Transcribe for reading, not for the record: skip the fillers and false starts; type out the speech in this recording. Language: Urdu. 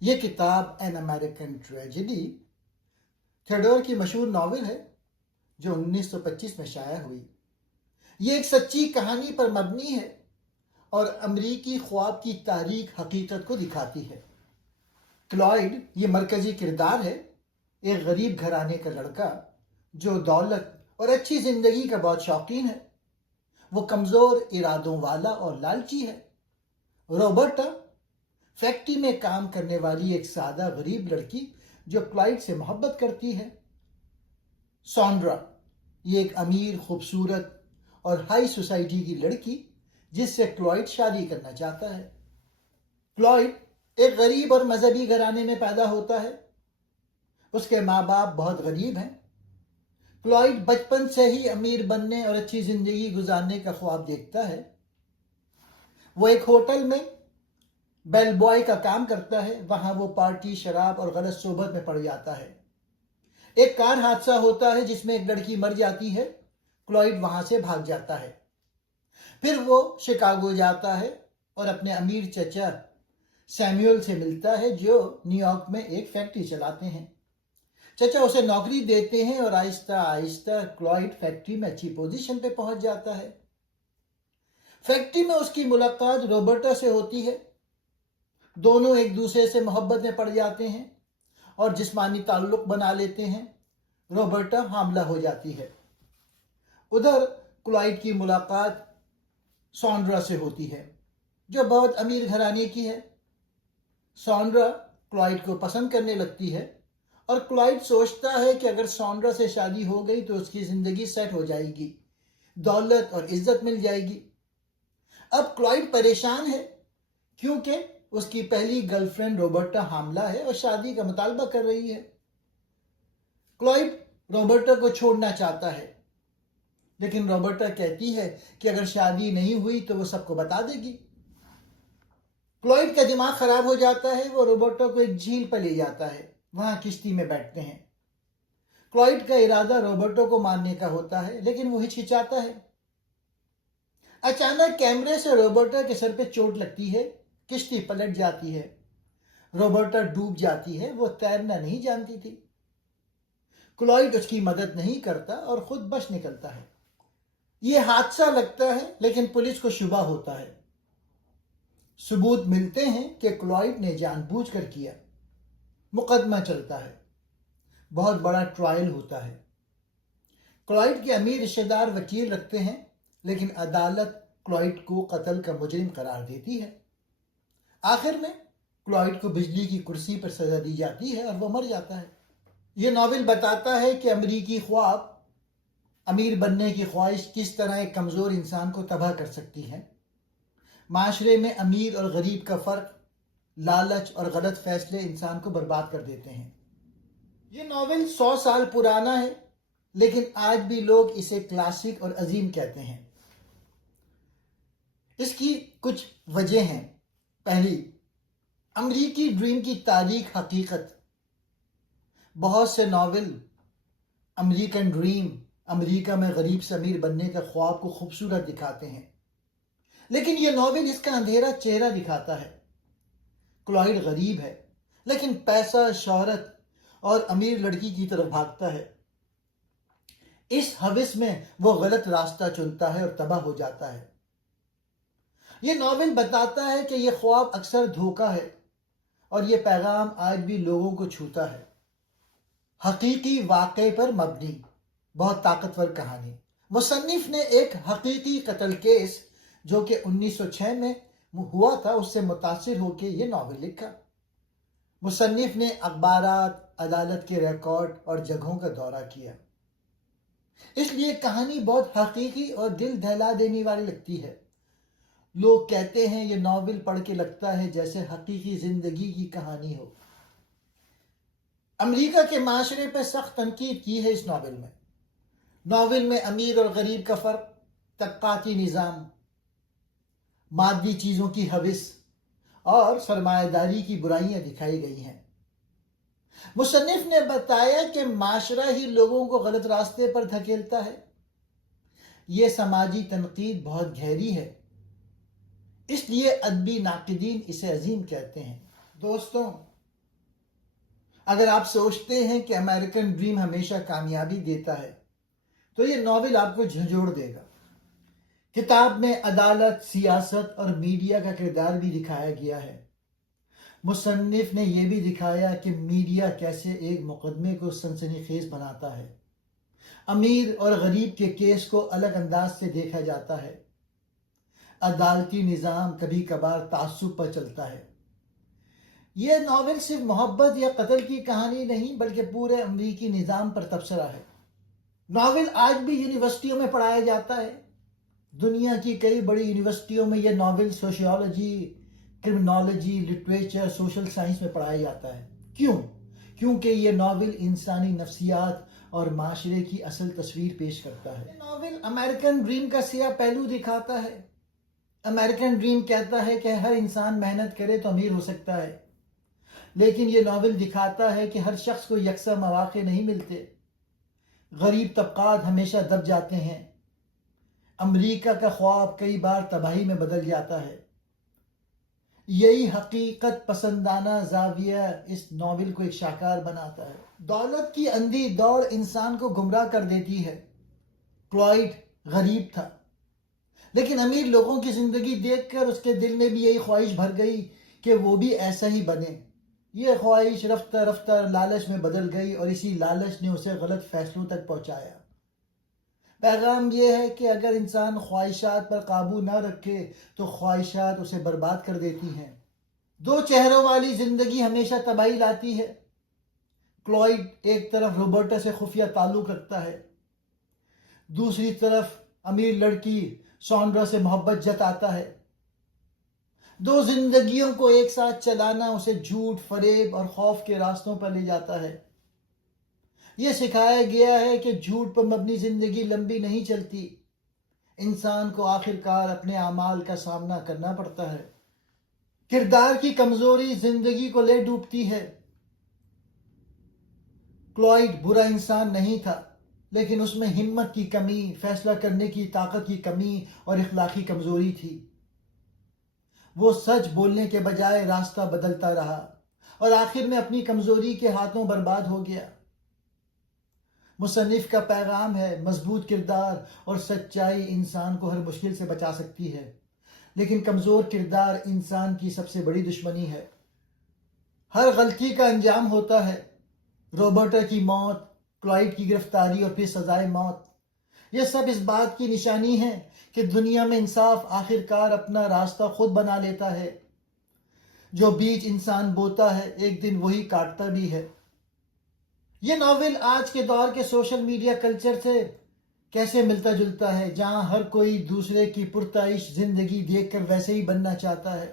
یہ کتاب این امریکن ٹریجڈی تھیوڈور کی مشہور ناول ہے جو 1925 میں شائع ہوئی۔ یہ ایک سچی کہانی پر مبنی ہے اور امریکی خواب کی تاریک حقیقت کو دکھاتی ہے۔ کلائڈ یہ مرکزی کردار ہے، ایک غریب گھرانے کا لڑکا جو دولت اور اچھی زندگی کا بہت شوقین ہے۔ وہ کمزور ارادوں والا اور لالچی ہے۔ روبرٹا فیکٹری میں کام کرنے والی ایک سادہ غریب لڑکی جو کلائڈ سے محبت کرتی ہے۔ سانڈرا یہ ایک امیر، خوبصورت اور ہائی سوسائٹی کی لڑکی جس سے کلائڈ شادی کرنا چاہتا ہے۔ کلائڈ ایک غریب اور مذہبی گھرانے میں پیدا ہوتا ہے۔ اس کے ماں باپ بہت غریب ہیں۔ کلائڈ بچپن سے ہی امیر بننے اور اچھی زندگی گزارنے کا خواب دیکھتا ہے۔ وہ ایک ہوٹل میں بیل بوائے کا کام کرتا ہے۔ وہاں وہ پارٹی، شراب اور غلط صحبت میں پڑ جاتا ہے۔ ایک کار حادثہ ہوتا ہے جس میں ایک لڑکی مر جاتی ہے۔ کلائڈ وہاں سے بھاگ جاتا ہے۔ پھر وہ شکاگو جاتا ہے اور اپنے امیر چچا سیموئل سے ملتا ہے جو نیو یارک میں ایک فیکٹری چلاتے ہیں۔ چچا اسے نوکری دیتے ہیں اور آہستہ آہستہ کلائڈ فیکٹری میں اچھی پوزیشن پہ پہنچ جاتا ہے۔ فیکٹری میں اس کی ملاقات روبرٹا سے ہوتی ہے۔ دونوں ایک دوسرے سے محبت میں پڑ جاتے ہیں اور جسمانی تعلق بنا لیتے ہیں۔ روبرٹا حاملہ ہو جاتی ہے۔ ادھر کلائڈ کی ملاقات سانڈرا سے ہوتی ہے جو بہت امیر گھرانے کی ہے۔ سانڈرا کلائڈ کو پسند کرنے لگتی ہے اور کلائڈ سوچتا ہے کہ اگر سانڈرا سے شادی ہو گئی تو اس کی زندگی سیٹ ہو جائے گی، دولت اور عزت مل جائے گی۔ اب کلائڈ پریشان ہے کیونکہ اس کی پہلی گرل فرینڈ روبرٹا حاملہ ہے اور شادی کا مطالبہ کر رہی ہے۔ کلائڈ روبرٹا کو چھوڑنا چاہتا ہے لیکن روبرٹا کہتی ہے کہ اگر شادی نہیں ہوئی تو وہ سب کو بتا دے گی۔ کلائڈ کا دماغ خراب ہو جاتا ہے۔ وہ روبرٹا کو ایک جھیل پر لے جاتا ہے۔ وہاں کشتی میں بیٹھتے ہیں۔ کلائڈ کا ارادہ روبرٹا کو مارنے کا ہوتا ہے لیکن وہ ہچکچاتا ہے۔ اچانک کیمرے سے روبرٹا کے سر پہ چوٹ لگتی ہے۔ کشتی پلٹ جاتی ہے۔ روبرٹا ڈوب جاتی ہے۔ وہ تیرنا نہیں جانتی تھی۔ کلائڈ اس کی مدد نہیں کرتا اور خود بچ نکلتا ہے۔ یہ حادثہ لگتا ہے لیکن پولیس کو شبہ ہوتا ہے۔ ثبوت ملتے ہیں کہ کلائڈ نے جان بوجھ کر کیا۔ مقدمہ چلتا ہے۔ بہت بڑا ٹرائل ہوتا ہے۔ کلائڈ کے امیر رشتہ دار وکیل رکھتے ہیں لیکن عدالت کلائڈ کو قتل کا مجرم قرار دیتی ہے۔ آخر میں کلائڈ کو بجلی کی کرسی پر سزا دی جاتی ہے اور وہ مر جاتا ہے۔ یہ ناول بتاتا ہے کہ امریکی خواب، امیر بننے کی خواہش کس طرح ایک کمزور انسان کو تباہ کر سکتی ہے۔ معاشرے میں امیر اور غریب کا فرق، لالچ اور غلط فیصلے انسان کو برباد کر دیتے ہیں۔ یہ ناول 100 سال پرانا ہے لیکن آج بھی لوگ اسے کلاسک اور عظیم کہتے ہیں۔ اس کی کچھ وجہ ہیں۔ پہلی، امریکی ڈریم کی تاریک حقیقت۔ بہت سے ناول امریکن ڈریم، امریکہ میں غریب سے امیر بننے کا خواب کو خوبصورت دکھاتے ہیں لیکن یہ ناول اس کا اندھیرا چہرہ دکھاتا ہے۔ کلائڈ غریب ہے لیکن پیسہ، شہرت اور امیر لڑکی کی طرف بھاگتا ہے۔ اس ہوس میں وہ غلط راستہ چنتا ہے اور تباہ ہو جاتا ہے۔ یہ ناول بتاتا ہے کہ یہ خواب اکثر دھوکہ ہے اور یہ پیغام آج بھی لوگوں کو چھوتا ہے۔ حقیقی واقعے پر مبنی بہت طاقتور کہانی۔ مصنف نے ایک حقیقی قتل کیس جو کہ 1906 میں ہوا تھا اس سے متاثر ہو کے یہ ناول لکھا۔ مصنف نے اخبارات، عدالت کے ریکارڈ اور جگہوں کا دورہ کیا۔ اس لیے کہانی بہت حقیقی اور دل دہلا دینے والی لگتی ہے۔ لوگ کہتے ہیں یہ ناول پڑھ کے لگتا ہے جیسے حقیقی زندگی کی کہانی ہو۔ امریکہ کے معاشرے پہ سخت تنقید کی ہے اس ناول میں۔ ناول میں امیر اور غریب کا فرق، طبقاتی نظام، مادی چیزوں کی ہوس اور سرمایہ داری کی برائیاں دکھائی گئی ہیں۔ مصنف نے بتایا کہ معاشرہ ہی لوگوں کو غلط راستے پر دھکیلتا ہے۔ یہ سماجی تنقید بہت گہری ہے، اس لیے ادبی ناقدین اسے عظیم کہتے ہیں۔ دوستوں، اگر آپ سوچتے ہیں کہ امریکن ڈریم ہمیشہ کامیابی دیتا ہے تو یہ ناول آپ کو جھنجھوڑ دے گا۔ کتاب میں عدالت، سیاست اور میڈیا کا کردار بھی دکھایا گیا ہے۔ مصنف نے یہ بھی دکھایا کہ میڈیا کیسے ایک مقدمے کو سنسنی خیز بناتا ہے۔ امیر اور غریب کے کیس کو الگ انداز سے دیکھا جاتا ہے۔ عدالتی نظام کبھی کبھار تعصب پر چلتا ہے۔ یہ ناول صرف محبت یا قتل کی کہانی نہیں بلکہ پورے امریکی نظام پر تبصرہ ہے۔ ناول آج بھی یونیورسٹیوں میں پڑھایا جاتا ہے۔ دنیا کی کئی بڑی یونیورسٹیوں میں یہ novel sociology, criminology, literature, social science میں پڑھایا جاتا ہے۔ کیوں؟ کیونکہ یہ ناول انسانی نفسیات اور معاشرے کی اصل تصویر پیش کرتا ہے۔ یہ ناول امریکن ڈریم کا سیاہ پہلو دکھاتا ہے۔ امریکن ڈریم کہتا ہے کہ ہر انسان محنت کرے تو امیر ہو سکتا ہے، لیکن یہ ناول دکھاتا ہے کہ ہر شخص کو یکساں مواقع نہیں ملتے۔ غریب طبقات ہمیشہ دب جاتے ہیں۔ امریکہ کا خواب کئی بار تباہی میں بدل جاتا ہے۔ یہی حقیقت پسندانہ زاویہ اس ناول کو ایک شاہکار بناتا ہے۔ دولت کی اندھی دوڑ انسان کو گمراہ کر دیتی ہے۔ کلائڈ غریب تھا، لیکن امیر لوگوں کی زندگی دیکھ کر اس کے دل میں بھی یہی خواہش بھر گئی کہ وہ بھی ایسا ہی بنے۔ یہ خواہش رفتہ رفتہ لالچ میں بدل گئی اور اسی لالچ نے اسے غلط فیصلوں تک پہنچایا۔ پیغام یہ ہے کہ اگر انسان خواہشات پر قابو نہ رکھے تو خواہشات اسے برباد کر دیتی ہیں۔ دو چہروں والی زندگی ہمیشہ تباہی لاتی ہے۔ کلائڈ ایک طرف روبرٹا سے خفیہ تعلق رکھتا ہے، دوسری طرف امیر لڑکی سانڈرا سے محبت جتاتا ہے۔ دو زندگیوں کو ایک ساتھ چلانا اسے جھوٹ، فریب اور خوف کے راستوں پر لے جاتا ہے۔ یہ سکھایا گیا ہے کہ جھوٹ پر مبنی زندگی لمبی نہیں چلتی۔ انسان کو آخرکار اپنے اعمال کا سامنا کرنا پڑتا ہے۔ کردار کی کمزوری زندگی کو لے ڈوبتی ہے۔ کلائڈ برا انسان نہیں تھا، لیکن اس میں ہمت کی کمی، فیصلہ کرنے کی طاقت کی کمی اور اخلاقی کمزوری تھی۔ وہ سچ بولنے کے بجائے راستہ بدلتا رہا اور آخر میں اپنی کمزوری کے ہاتھوں برباد ہو گیا۔ مصنف کا پیغام ہے، مضبوط کردار اور سچائی انسان کو ہر مشکل سے بچا سکتی ہے، لیکن کمزور کردار انسان کی سب سے بڑی دشمنی ہے۔ ہر غلطی کا انجام ہوتا ہے۔ روبرٹا کی موت، کلائڈ کی گرفتاری اور پھر سزائے موت، یہ سب اس بات کی نشانی ہے کہ دنیا میں انصاف آخرکار اپنا راستہ خود بنا لیتا ہے۔ جو بیج انسان بوتا ہے ایک دن وہی کاٹتا بھی ہے۔ یہ ناول آج کے دور کے سوشل میڈیا کلچر سے کیسے ملتا جلتا ہے، جہاں ہر کوئی دوسرے کی پرتعیش زندگی دیکھ کر ویسے ہی بننا چاہتا ہے۔